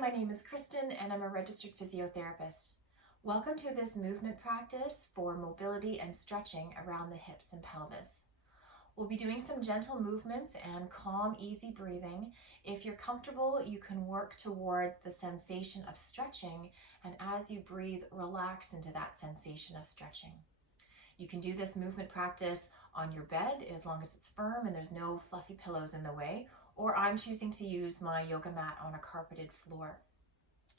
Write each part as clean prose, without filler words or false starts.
my name is Kristen and I'm a registered physiotherapist. Welcome to this movement practice for mobility and stretching around the hips and pelvis. We'll be doing some gentle movements and calm, easy breathing. If you're comfortable, you can work towards the sensation of stretching, and as you breathe, relax into that sensation of stretching. You can do this movement practice on your bed as long as it's firm and there's no fluffy pillows in the way, or I'm choosing to use my yoga mat on a carpeted floor.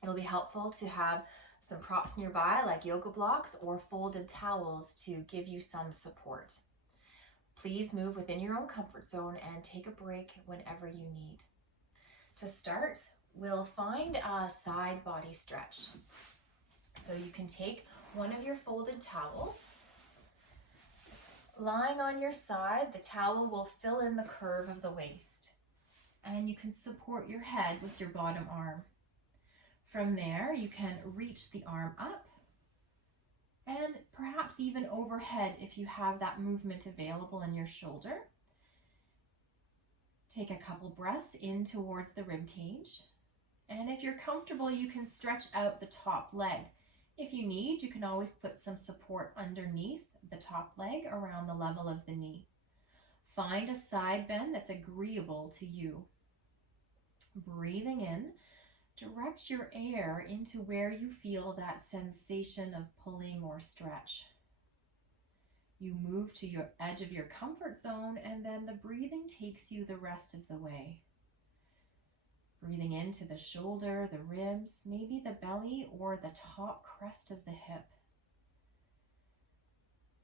It'll be helpful to have some props nearby like yoga blocks or folded towels to give you some support. Please move within your own comfort zone and take a break whenever you need. To start, we'll find a side body stretch. So you can take one of your folded towels. Lying on your side, the towel will fill in the curve of the waist, and you can support your head with your bottom arm. From there, you can reach the arm up and perhaps even overhead if you have that movement available in your shoulder. Take a couple breaths in towards the rib cage, and if you're comfortable, you can stretch out the top leg. If you need, you can always put some support underneath the top leg around the level of the knee. Find a side bend that's agreeable to you. Breathing in, direct your air into where you feel that sensation of pulling or stretch. You move to your edge of your comfort zone, and then the breathing takes you the rest of the way. Breathing into the shoulder, the ribs, maybe the belly or the top crest of the hip.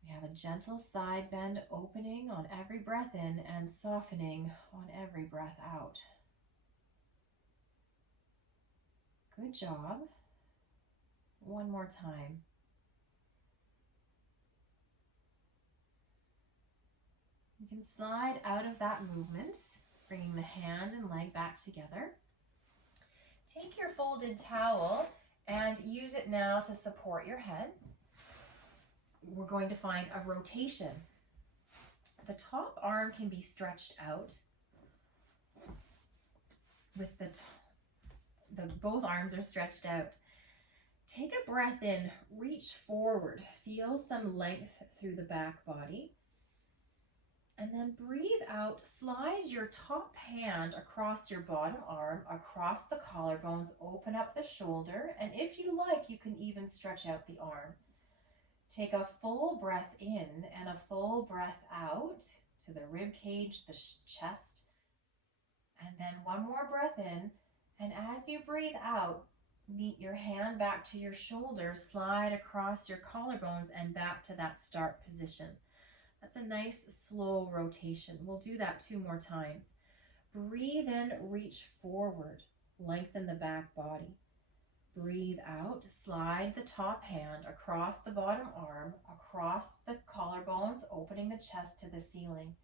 We have a gentle side bend opening on every breath in and softening on every breath out. Good job. One more time. You can slide out of that movement, bringing the hand and leg back together. Take your folded towel and use it now to support your head. We're going to find a rotation. The top arm can be stretched out with both arms are stretched out. Take a breath in, reach forward, feel some length through the back body. And then breathe out, slide your top hand across your bottom arm, across the collarbones, open up the shoulder, and if you like, you can even stretch out the arm. Take a full breath in and a full breath out to the rib cage, the chest, and then one more breath in, and as you breathe out, meet your hand back to your shoulder, slide across your collarbones and back to that start position. That's a nice slow rotation. We'll do that 2 more times. Breathe in, reach forward, lengthen the back body. Breathe out, slide the top hand across the bottom arm, across the collarbones, opening the chest to the ceiling.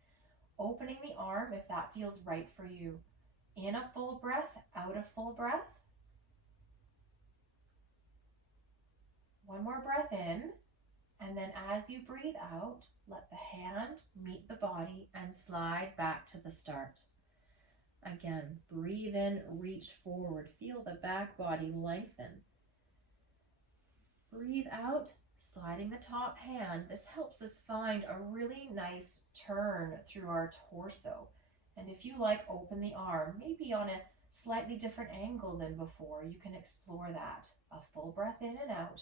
Opening the arm if that feels right for you. In a full breath, out a full breath. One more breath in. And then as you breathe out, let the hand meet the body and slide back to the start. Again, breathe in, reach forward, feel the back body lengthen. Breathe out, sliding the top hand. This helps us find a really nice turn through our torso. And if you like, open the arm, maybe on a slightly different angle than before. You can explore that. A full breath in and out.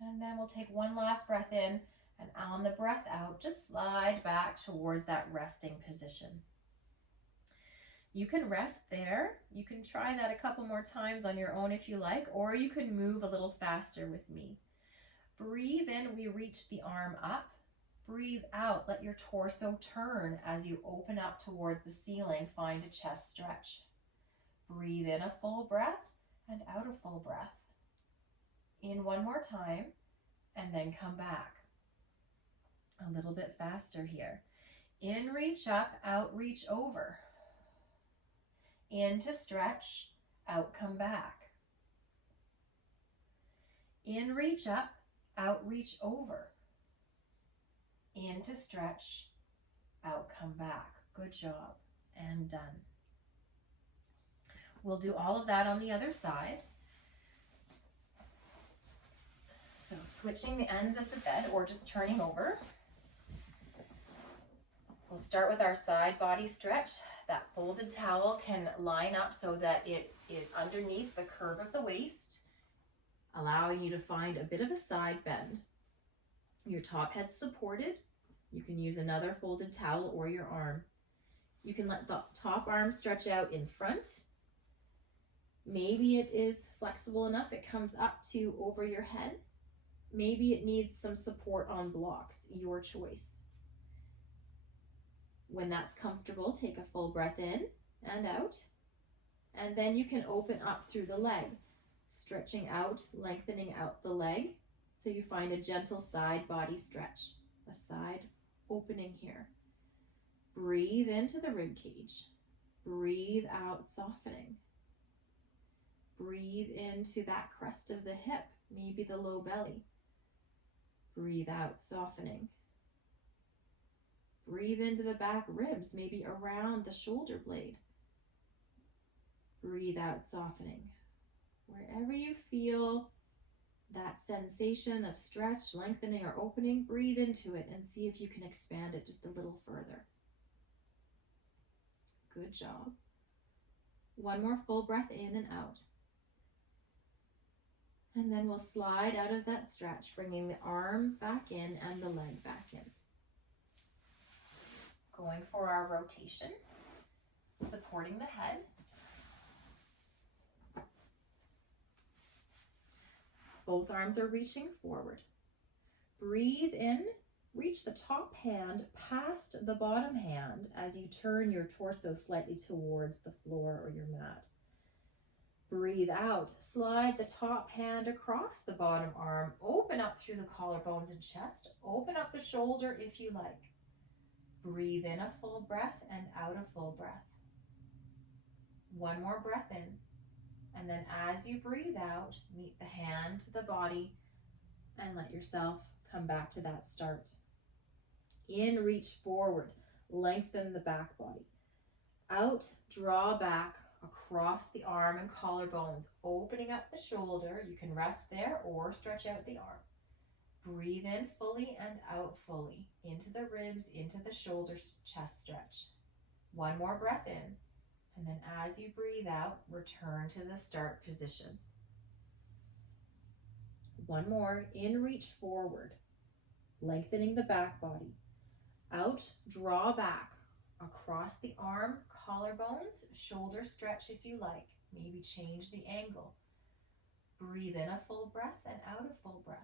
And then we'll take one last breath in, and on the breath out, just slide back towards that resting position. You can rest there. You can try that a couple more times on your own if you like, or you can move a little faster with me. Breathe in, we reach the arm up. Breathe out, let your torso turn as you open up towards the ceiling, find a chest stretch. Breathe in a full breath and out a full breath. In one more time, and then come back. A little bit faster here. In, reach up, out, reach over. In to stretch, out, come back. In, reach up, out, reach over. In to stretch, out, come back. Good job, and done. We'll do all of that on the other side. So switching the ends of the bed or just turning over. We'll start with our side body stretch. That folded towel can line up so that it is underneath the curve of the waist, allowing you to find a bit of a side bend. Your top head's supported. You can use another folded towel or your arm. You can let the top arm stretch out in front. Maybe it is flexible enough it comes up to over your head. Maybe it needs some support on blocks, your choice. When that's comfortable, take a full breath in and out. And then you can open up through the leg, stretching out, lengthening out the leg. So you find a gentle side body stretch, a side opening here. Breathe into the rib cage. Breathe out, softening. Breathe into that crest of the hip, maybe the low belly. Breathe out, softening. Breathe into the back ribs, maybe around the shoulder blade. Breathe out, softening. Wherever you feel that sensation of stretch, lengthening, or opening, breathe into it and see if you can expand it just a little further. Good job. One more full breath in and out. And then we'll slide out of that stretch, bringing the arm back in and the leg back in. Going for our rotation, supporting the head. Both arms are reaching forward. Breathe in, reach the top hand past the bottom hand as you turn your torso slightly towards the floor or your mat. Breathe out, slide the top hand across the bottom arm, open up through the collarbones and chest, open up the shoulder if you like. Breathe in a full breath and out a full breath. One more breath in, and then as you breathe out, meet the hand to the body and let yourself come back to that start. In, reach forward, lengthen the back body. Out, draw back across the arm and collarbones, opening up the shoulder. You can rest there or stretch out the arm. Breathe in fully and out fully, into the ribs, into the shoulders, chest stretch. One more breath in, and then as you breathe out, return to the start position. One more, in, reach forward, lengthening the back body. Out, draw back across the arm, collarbones, shoulder stretch if you like. Maybe change the angle. Breathe in a full breath and out a full breath.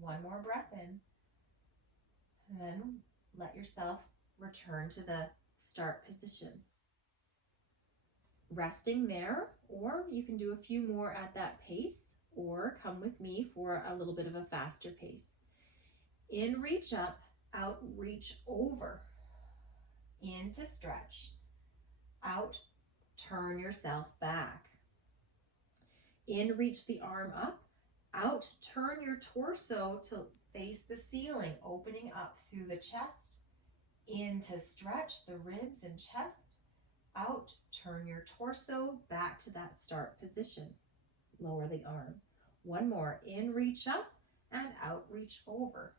One more breath in, and then let yourself return to the start position. Resting there, or you can do a few more at that pace, or come with me for a little bit of a faster pace. In, reach up, out, reach over. In to stretch. Out, turn yourself back. In, reach the arm up. Out, turn your torso to face the ceiling, opening up through the chest. In to stretch the ribs and chest. Out, turn your torso back to that start position. Lower the arm. One more. In, reach up, and out, reach over.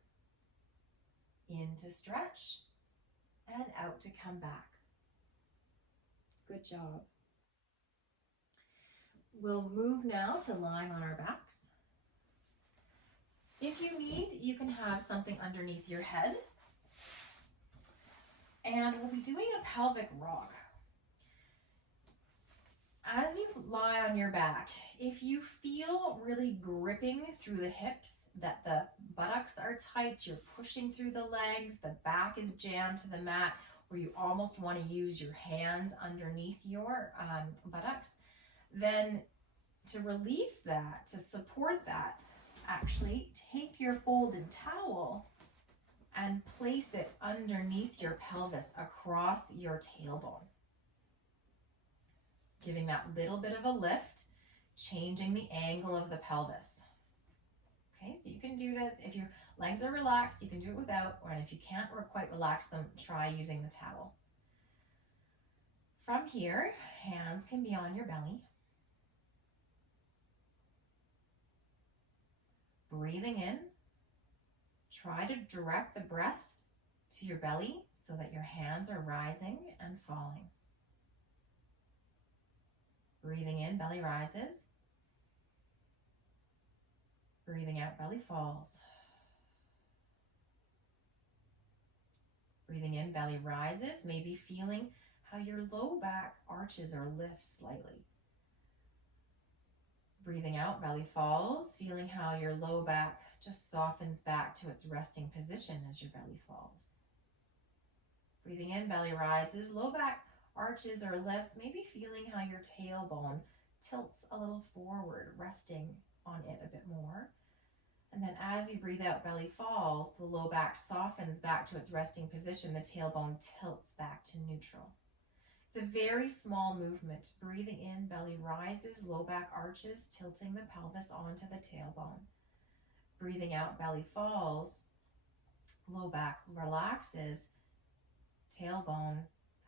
In to stretch, and out to come back. Good job. We'll move now to lying on our backs. If you need, you can have something underneath your head. And we'll be doing a pelvic rock. As you lie on your back, if you feel really gripping through the hips, that the buttocks are tight, you're pushing through the legs, the back is jammed to the mat, or you almost want to use your hands underneath your buttocks, then to release that, to support that, actually take your folded towel and place it underneath your pelvis across your tailbone. Giving that little bit of a lift, changing the angle of the pelvis. Okay, so you can do this. If your legs are relaxed, you can do it without, or if you can't quite relax them, try using the towel. From here, hands can be on your belly. Breathing in, try to direct the breath to your belly so that your hands are rising and falling. Breathing in, belly rises. Breathing out, belly falls. Breathing in, belly rises, maybe feeling how your low back arches or lifts slightly. Breathing out, belly falls, feeling how your low back just softens back to its resting position as your belly falls. Breathing in, belly rises, low back arches or lifts, maybe feeling how your tailbone tilts a little forward, resting on it a bit more. And then as you breathe out, belly falls, the low back softens back to its resting position, the tailbone tilts back to neutral. It's a very small movement. Breathing in, belly rises, low back arches, tilting the pelvis onto the tailbone. Breathing out, belly falls, low back relaxes, tailbone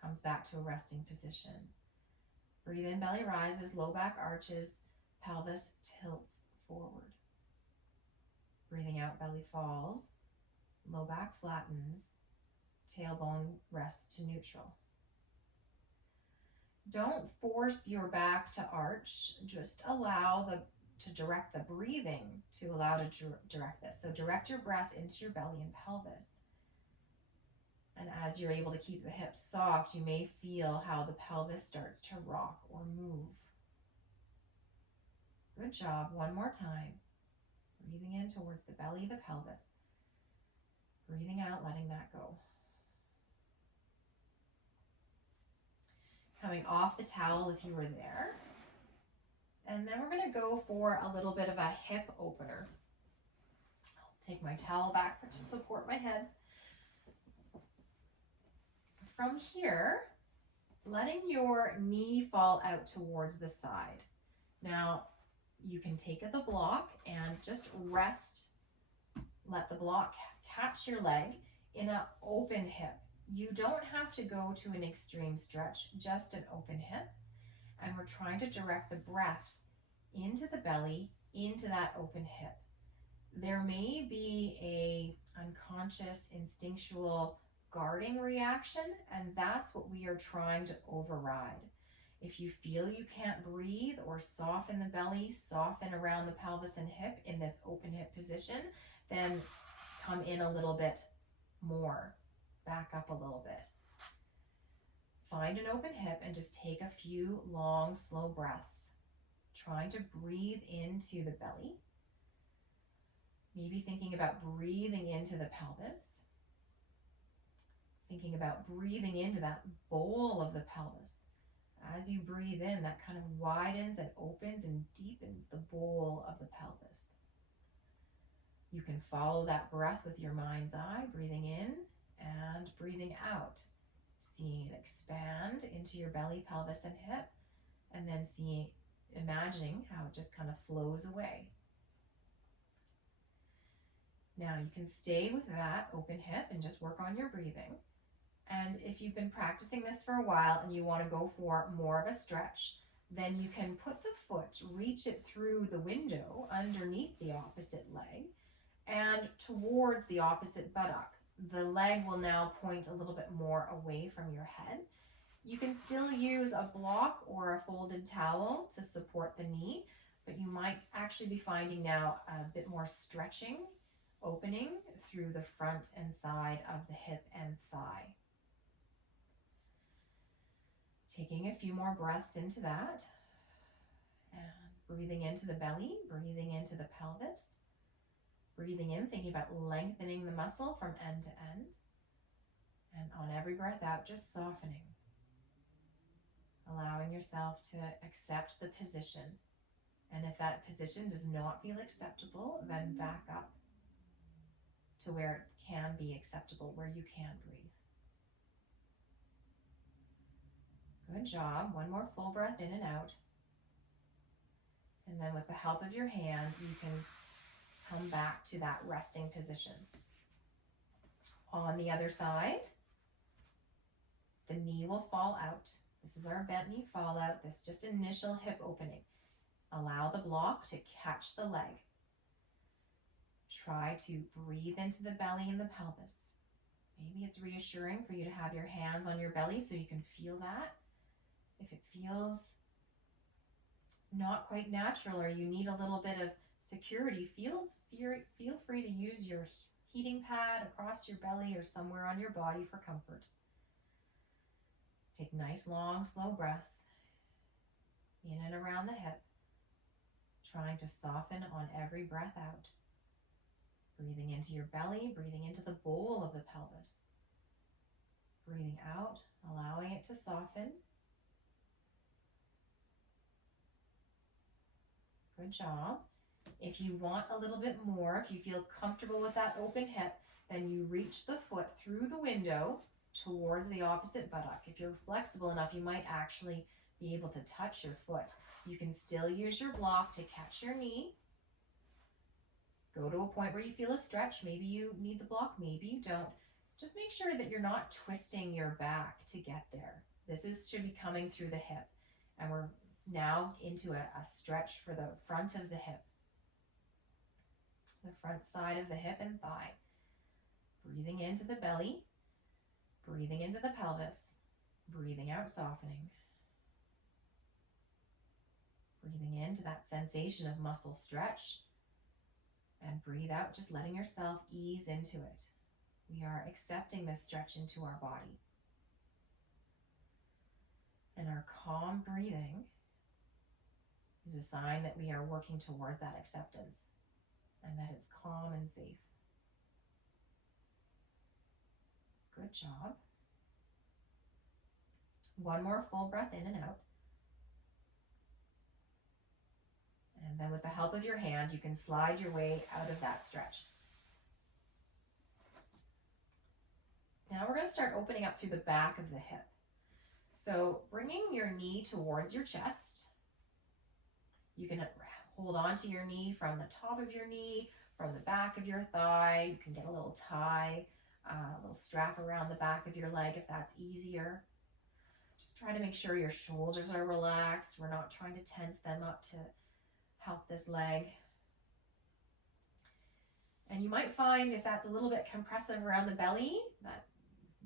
comes back to a resting position. Breathe in, belly rises, low back arches, pelvis tilts forward. Breathing out, belly falls, low back flattens, tailbone rests to neutral. Don't force your back to arch, just allow to direct the breathing to allow to direct this. So direct your breath into your belly and pelvis. And as you're able to keep the hips soft, you may feel how the pelvis starts to rock or move. Good job. One more time. Breathing in towards the belly, the pelvis. Breathing out, letting that go. Coming off the towel if you were there. And then we're going to go for a little bit of a hip opener. I'll take my towel back to support my head. From here, letting your knee fall out towards the side. Now, you can take the block and just rest, let the block catch your leg in an open hip. You don't have to go to an extreme stretch, just an open hip. And we're trying to direct the breath into the belly, into that open hip. There may be a unconscious, instinctual guarding reaction, and that's what we are trying to override. If you feel you can't breathe or soften the belly, soften around the pelvis and hip in this open hip position, then come in a little bit more, back up a little bit. Find an open hip and just take a few long, slow breaths, trying to breathe into the belly. Maybe thinking about breathing into the pelvis. Thinking about breathing into that bowl of the pelvis. As you breathe in, that kind of widens and opens and deepens the bowl of the pelvis. You can follow that breath with your mind's eye, breathing in and breathing out. Seeing it expand into your belly, pelvis, and hip, and then imagining how it just kind of flows away. Now you can stay with that open hip and just work on your breathing. And if you've been practicing this for a while and you want to go for more of a stretch, then you can put the foot, reach it through the window underneath the opposite leg and towards the opposite buttock. The leg will now point a little bit more away from your head. You can still use a block or a folded towel to support the knee, but you might actually be finding now a bit more stretching, opening through the front and side of the hip and thigh. Taking a few more breaths into that, and breathing into the belly, breathing into the pelvis. Breathing in, thinking about lengthening the muscle from end to end. And on every breath out, just softening. Allowing yourself to accept the position. And if that position does not feel acceptable, then back up to where it can be acceptable, where you can breathe. Good job. One more full breath in and out. And then with the help of your hand, you can come back to that resting position. On the other side, the knee will fall out This is our bent knee fallout, this just initial hip opening. Allow the block to catch the leg. Try to breathe into the belly and the pelvis. Maybe it's reassuring for you to have your hands on your belly so you can feel that. If it feels not quite natural or you need a little bit of security, feel free to use your heating pad across your belly or somewhere on your body for comfort. Take nice, long, slow breaths in and around the hip, trying to soften on every breath out. Breathing into your belly, breathing into the bowl of the pelvis. Breathing out, allowing it to soften. Good job. If you want a little bit more, if you feel comfortable with that open hip, then you reach the foot through the window towards the opposite buttock. If you're flexible enough, you might actually be able to touch your foot. You can still use your block to catch your knee. Go to a point where you feel a stretch. Maybe you need the block, maybe you don't. Just make sure that you're not twisting your back to get there. Should be coming through the hip. And we're now into a stretch for the front of the hip. The front side of the hip and thigh. Breathing into the belly. Breathing into the pelvis. Breathing out, softening. Breathing into that sensation of muscle stretch. And breathe out, just letting yourself ease into it. We are accepting this stretch into our body. And our calm breathing is a sign that we are working towards that acceptance and that it's calm and safe. Good job. One more full breath in and out. And then with the help of your hand, you can slide your way out of that stretch. Now we're going to start opening up through the back of the hip. So bringing your knee towards your chest. You can hold on to your knee from the top of your knee, from the back of your thigh. You can get a little tie, a little strap around the back of your leg if that's easier. Just try to make sure your shoulders are relaxed. We're not trying to tense them up to help this leg. And you might find if that's a little bit compressive around the belly, that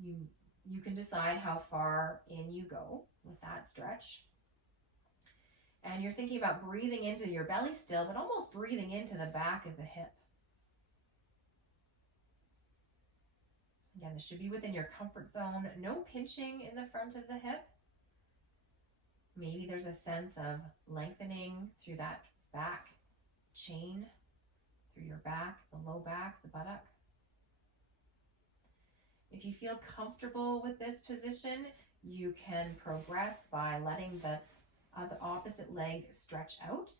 you can decide how far in you go with that stretch. And you're thinking about breathing into your belly still, but almost breathing into the back of the hip. Again, this should be within your comfort zone. No pinching in the front of the hip. Maybe there's a sense of lengthening through that back chain, through your back, the low back, the buttock. If you feel comfortable with this position, you can progress by letting the opposite leg stretch out.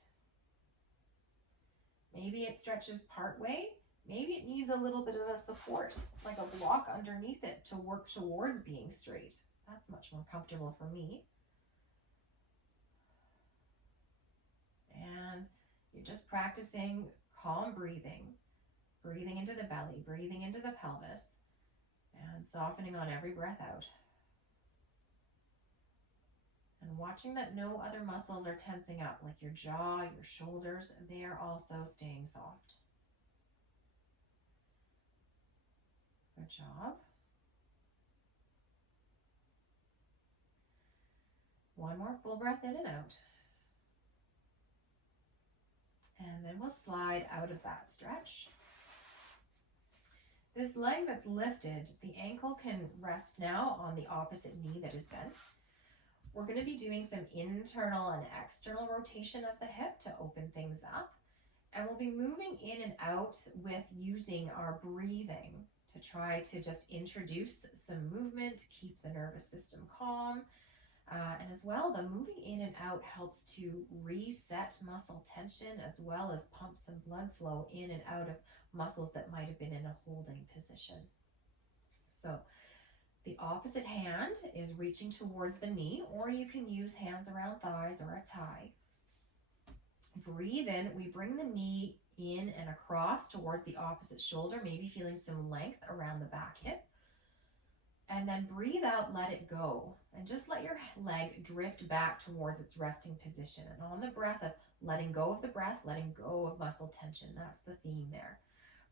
Maybe it stretches part way. Maybe it needs a little bit of a support, like a block underneath it to work towards being straight. That's much more comfortable for me. And you're just practicing calm breathing, breathing into the belly, breathing into the pelvis, and softening on every breath out. And watching that no other muscles are tensing up, like your jaw, your shoulders, they are also staying soft. Good job. One more full breath in and out. And then we'll slide out of that stretch. This leg that's lifted, the ankle can rest now on the opposite knee that is bent. We're going to be doing some internal and external rotation of the hip to open things up. And we'll be moving in and out with using our breathing to try to just introduce some movement, keep the nervous system calm. And as well, the moving in and out helps to reset muscle tension as well as pump some blood flow in and out of muscles that might have been in a holding position. So the opposite hand is reaching towards the knee, or you can use hands around thighs or a tie. Breathe in. We bring the knee in and across towards the opposite shoulder, maybe feeling some length around the back hip. And then breathe out, let it go. And just let your leg drift back towards its resting position. And on the breath of letting go of the breath, letting go of muscle tension. That's the theme there.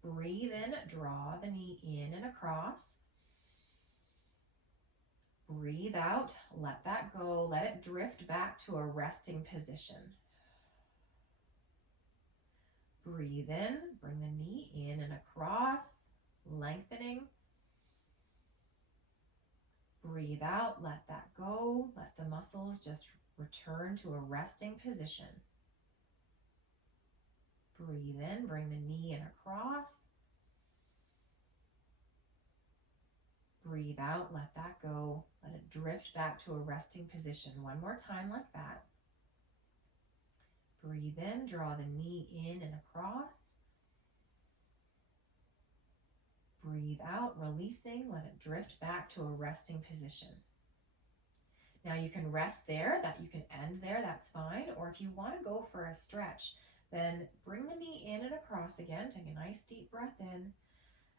Breathe in, draw the knee in and across. Breathe out, let that go. Let it drift back to a resting position. Breathe in, bring the knee in and across, lengthening. Breathe out, let that go. Let the muscles just return to a resting position. Breathe in, bring the knee in across. Breathe out, let that go. Let it drift back to a resting position. One more time like that. Breathe in, draw the knee in and across. Breathe out, releasing, let it drift back to a resting position. Now you can rest there, that you can end there, that's fine. Or if you want to go for a stretch, then bring the knee in and across again. Take a nice deep breath in,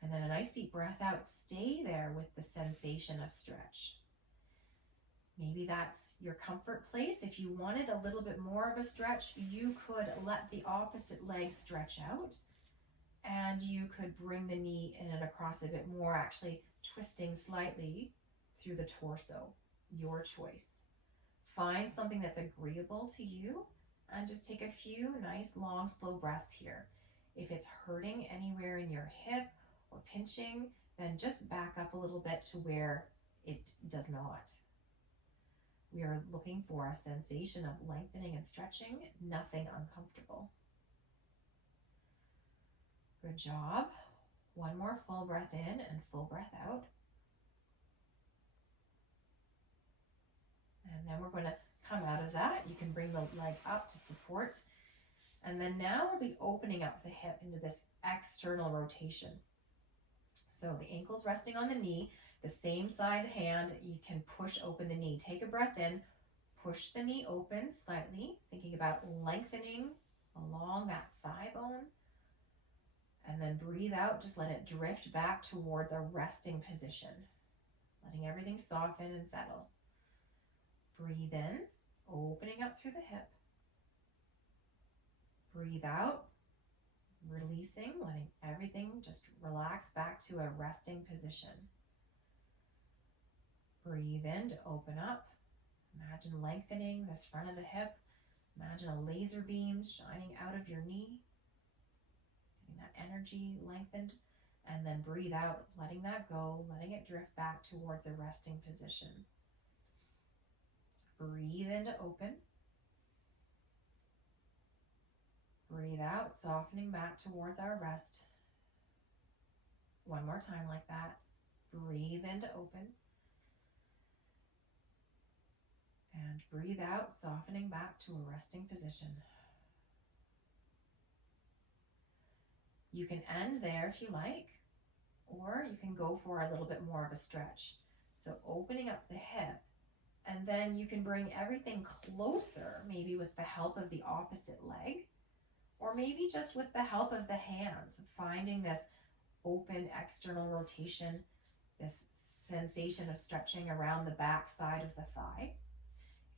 and then a nice deep breath out. Stay there with the sensation of stretch. Maybe that's your comfort place. If you wanted a little bit more of a stretch, you could let the opposite leg stretch out, and you could bring the knee in and across a bit more, actually twisting slightly through the torso. Your choice. Find something that's agreeable to you, and just take a few nice, long, slow breaths here. If it's hurting anywhere in your hip or pinching, then just back up a little bit to where it does not. We are looking for a sensation of lengthening and stretching, nothing uncomfortable. Good job. One more full breath in and full breath out. And then we're going to come out of that. You can bring the leg up to support. And then now we'll be opening up the hip into this external rotation. So the ankle's resting on the knee, the same side hand, you can push open the knee. Take a breath in, push the knee open slightly, thinking about lengthening along that thigh bone. And then breathe out, just let it drift back towards a resting position, letting everything soften and settle. Breathe in, opening up through the hip. Breathe out, releasing, letting everything just relax back to a resting position. Breathe in to open up. Imagine lengthening this front of the hip. Imagine a laser beam shining out of your knee. Getting that energy lengthened. And then breathe out, letting that go, letting it drift back towards a resting position. Breathe in to open. Breathe out, softening back towards our rest. One more time like that. Breathe in to open. And breathe out, softening back to a resting position. You can end there if you like, or you can go for a little bit more of a stretch. So opening up the hip, and then you can bring everything closer, maybe with the help of the opposite leg, or maybe just with the help of the hands, finding this open external rotation, this sensation of stretching around the back side of the thigh.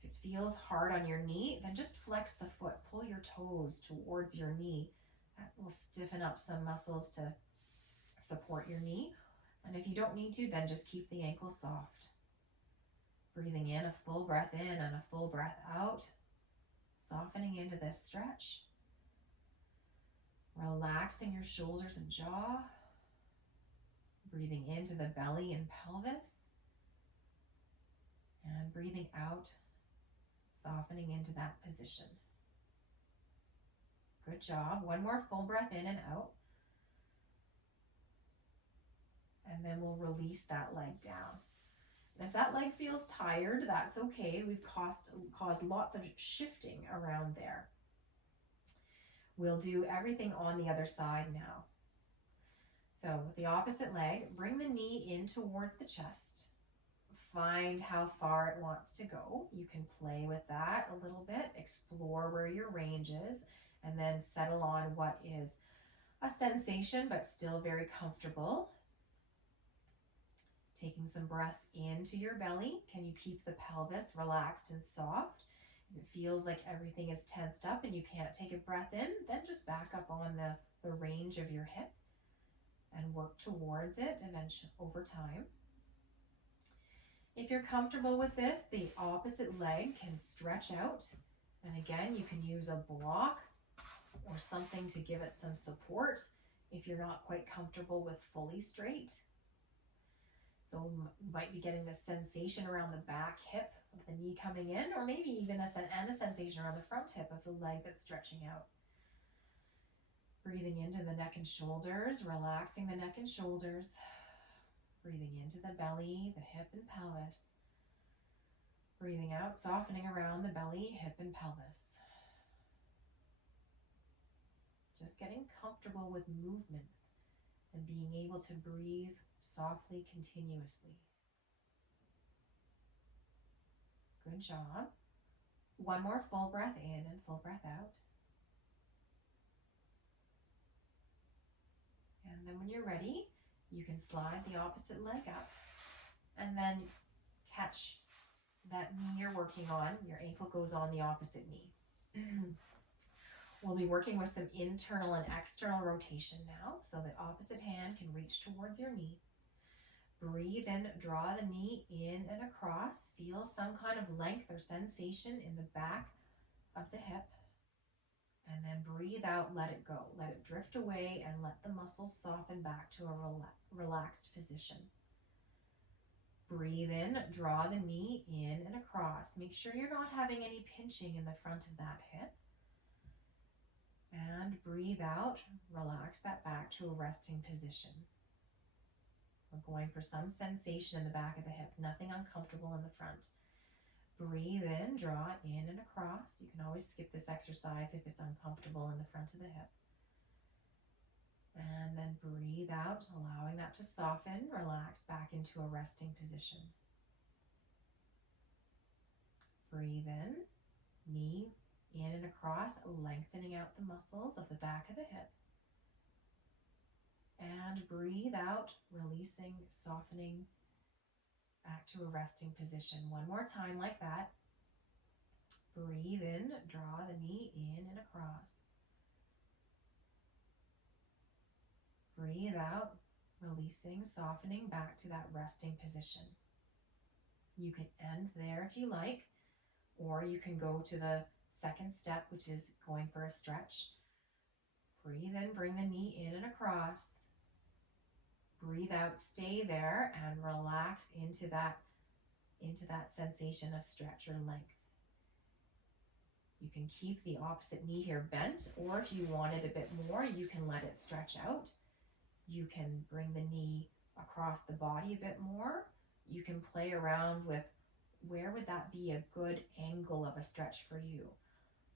If it feels hard on your knee, then just flex the foot, pull your toes towards your knee. That will stiffen up some muscles to support your knee. And if you don't need to, then just keep the ankle soft. Breathing in, a full breath in and a full breath out, softening into this stretch. Relaxing your shoulders and jaw. Breathing into the belly and pelvis. And breathing out, softening into that position. Good job. One more full breath in and out. And then we'll release that leg down. And if that leg feels tired, that's okay. We've caused lots of shifting around there. We'll do everything on the other side now. So with the opposite leg, bring the knee in towards the chest. Find how far it wants to go. You can play with that a little bit, explore where your range is, and then settle on what is a sensation but still very comfortable. Taking some breaths into your belly. Can you keep the pelvis relaxed and soft? If it feels like everything is tensed up and you can't take a breath in, then just back up on the range of your hip and work towards it eventually over time. If you're comfortable with this, the opposite leg can stretch out. And again, you can use a block or something to give it some support if you're not quite comfortable with fully straight. So you might be getting this sensation around the back hip of the knee coming in, or maybe even a sensation around the front hip of the leg that's stretching out. Breathing into the neck and shoulders, relaxing the neck and shoulders. Breathing into the belly, the hip and pelvis. Breathing out, softening around the belly, hip and pelvis. Just getting comfortable with movements and being able to breathe softly, continuously. Good job. One more full breath in and full breath out. And then when you're ready, you can slide the opposite leg up and then catch that knee you're working on. Your ankle goes on the opposite knee. We'll be working with some internal and external rotation now. So the opposite hand can reach towards your knee. Breathe in, draw the knee in and across. Feel some kind of length or sensation in the back of the hip. And then breathe out, let it go. Let it drift away and let the muscles soften back to a relaxed position. Breathe in, draw the knee in and across. Make sure you're not having any pinching in the front of that hip. And breathe out, relax that back to a resting position. We're going for some sensation in the back of the hip, nothing uncomfortable in the front. Breathe in, draw in and across. You can always skip this exercise if it's uncomfortable in the front of the hip. And then breathe out, allowing that to soften, relax back into a resting position. Breathe in, knee in and across, lengthening out the muscles of the back of the hip. And breathe out, releasing, softening back to a resting position. One more time like that. Breathe in, draw the knee in and across. Breathe out, releasing, softening back to that resting position. You can end there if you like, or you can go to the second step, which is going for a stretch. Breathe in, bring the knee in and across. Breathe out, stay there, and relax into that sensation of stretch or length. You can keep the opposite knee here bent, or if you want it a bit more, you can let it stretch out. You can bring the knee across the body a bit more. You can play around with where would that be a good angle of a stretch for you.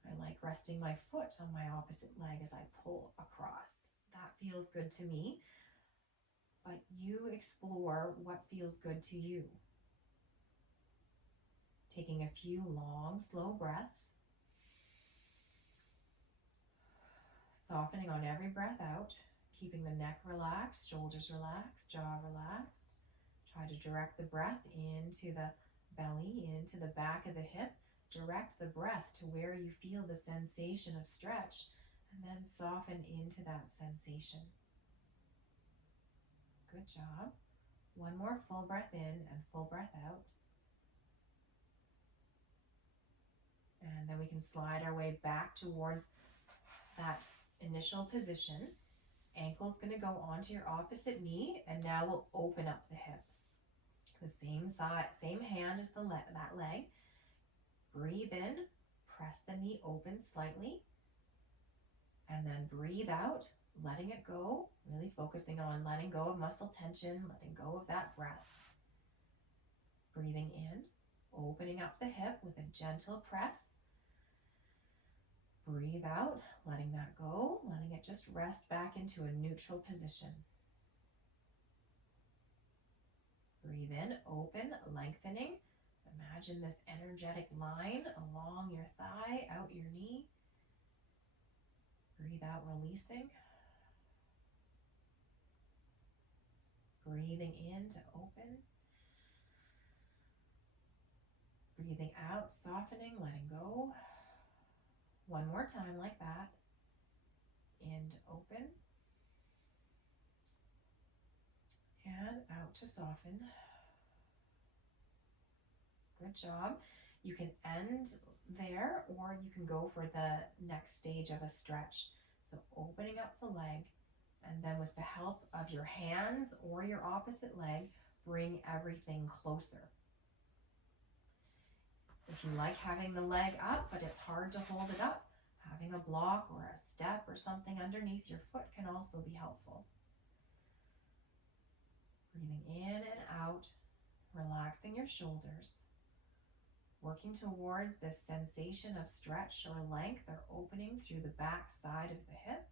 I like resting my foot on my opposite leg as I pull across. That feels good to me. But you explore what feels good to you. Taking a few long, slow breaths. Softening on every breath out. Keeping the neck relaxed, shoulders relaxed, jaw relaxed. Try to direct the breath into the belly, into the back of the hip. Direct the breath to where you feel the sensation of stretch, and then soften into that sensation. Good job. One more full breath in and full breath out. And then we can slide our way back towards that initial position. Ankle's going to go onto your opposite knee, and now we'll open up the hip. The same side, same hand as that leg. Breathe in, press the knee open slightly, and then breathe out, letting it go, really focusing on letting go of muscle tension, letting go of that breath. Breathing in, opening up the hip with a gentle press. Breathe out, letting that go, letting it just rest back into a neutral position. Breathe in, open, lengthening. Imagine this energetic line along your thigh, out your knee. Breathe out, releasing. Breathing in to open. Breathing out, softening, letting go. One more time like that. In to open. And out to soften. Good job. You can end there, or you can go for the next stage of a stretch. So opening up the leg, and then with the help of your hands or your opposite leg, bring everything closer. If you like having the leg up, but it's hard to hold it up, having a block or a step or something underneath your foot can also be helpful. Breathing in and out, relaxing your shoulders, working towards this sensation of stretch or length or opening through the back side of the hip.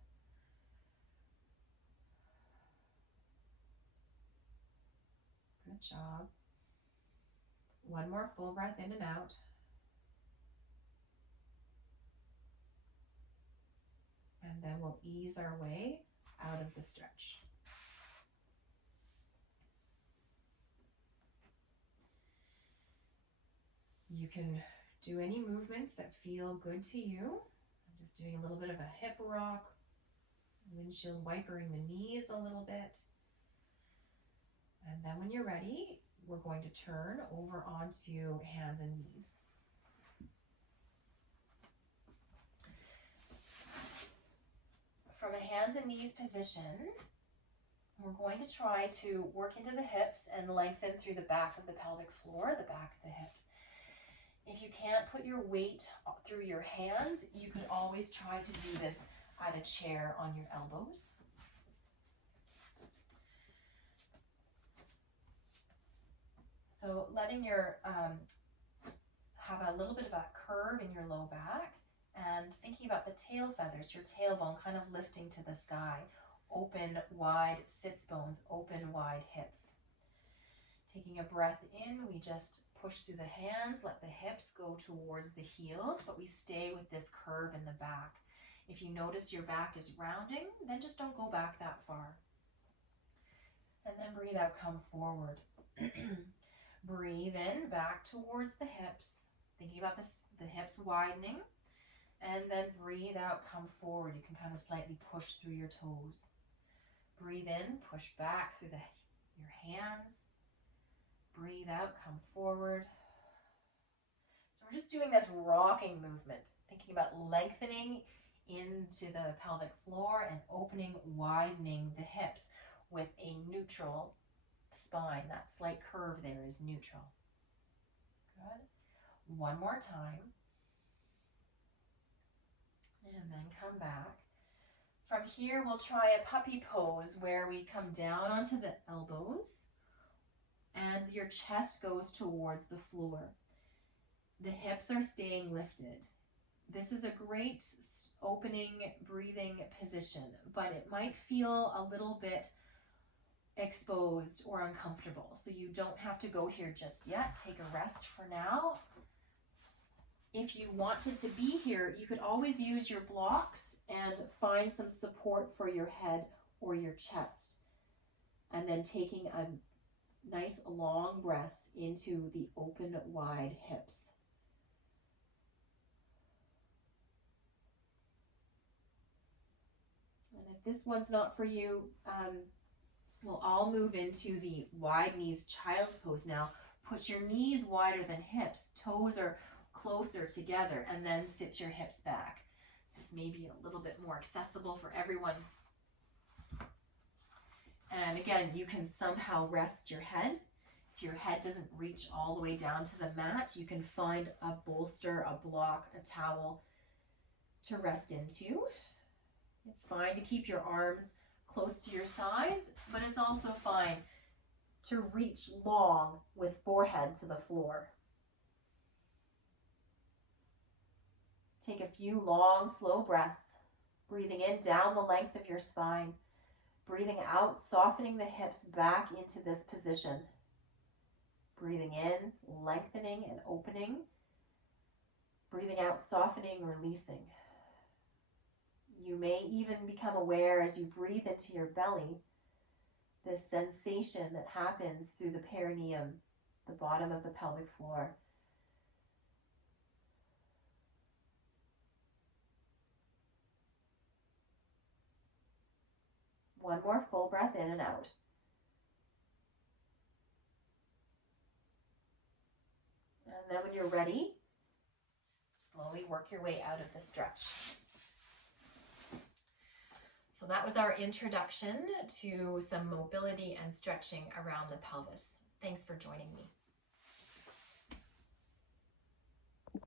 Good job. One more full breath in and out. And then we'll ease our way out of the stretch. You can do any movements that feel good to you. I'm just doing a little bit of a hip rock, windshield wipering the knees a little bit. And then when you're ready, we're going to turn over onto hands and knees. From a hands and knees position, we're going to try to work into the hips and lengthen through the back of the pelvic floor, the back of the hips. If you can't put your weight through your hands, you could always try to do this at a chair on your elbows. So letting your, have a little bit of a curve in your low back, and thinking about the tail feathers, your tailbone kind of lifting to the sky. Open, wide sits bones, open, wide hips. Taking a breath in, we just push through the hands, let the hips go towards the heels, but we stay with this curve in the back. If you notice your back is rounding, then just don't go back that far. And then breathe out, come forward. Breathe in, back towards the hips, thinking about the hips widening. And then breathe out, come forward. You can kind of slightly push through your toes. Breathe in, push back through your hands. Breathe out, come forward. So we're just doing this rocking movement, thinking about lengthening into the pelvic floor and opening, widening the hips with a neutral spine. That slight curve there is neutral. Good. One more time. And then come back. From here, we'll try a puppy pose where we come down onto the elbows and your chest goes towards the floor. The hips are staying lifted. This is a great opening, breathing position, but it might feel a little bit exposed or uncomfortable. So you don't have to go here just yet. Take a rest for now. If you wanted to be here, you could always use your blocks and find some support for your head or your chest. And then taking a nice long breath into the open, wide hips. And if this one's not for you, we'll all move into the wide knees child's pose now. Put your knees wider than hips. Toes are closer together, and then sit your hips back. This may be a little bit more accessible for everyone. And again, you can somehow rest your head. If your head doesn't reach all the way down to the mat, you can find a bolster, a block, a towel to rest into. It's fine to keep your arms close to your sides, but it's also fine to reach long with forehead to the floor. Take a few long, slow breaths, breathing in down the length of your spine, breathing out, softening the hips back into this position. Breathing in, lengthening and opening. Breathing out, softening, releasing. You may even become aware as you breathe into your belly, this sensation that happens through the perineum, the bottom of the pelvic floor. One more full breath in and out. And then when you're ready, slowly work your way out of the stretch. So that was our introduction to some mobility and stretching around the pelvis. Thanks for joining me.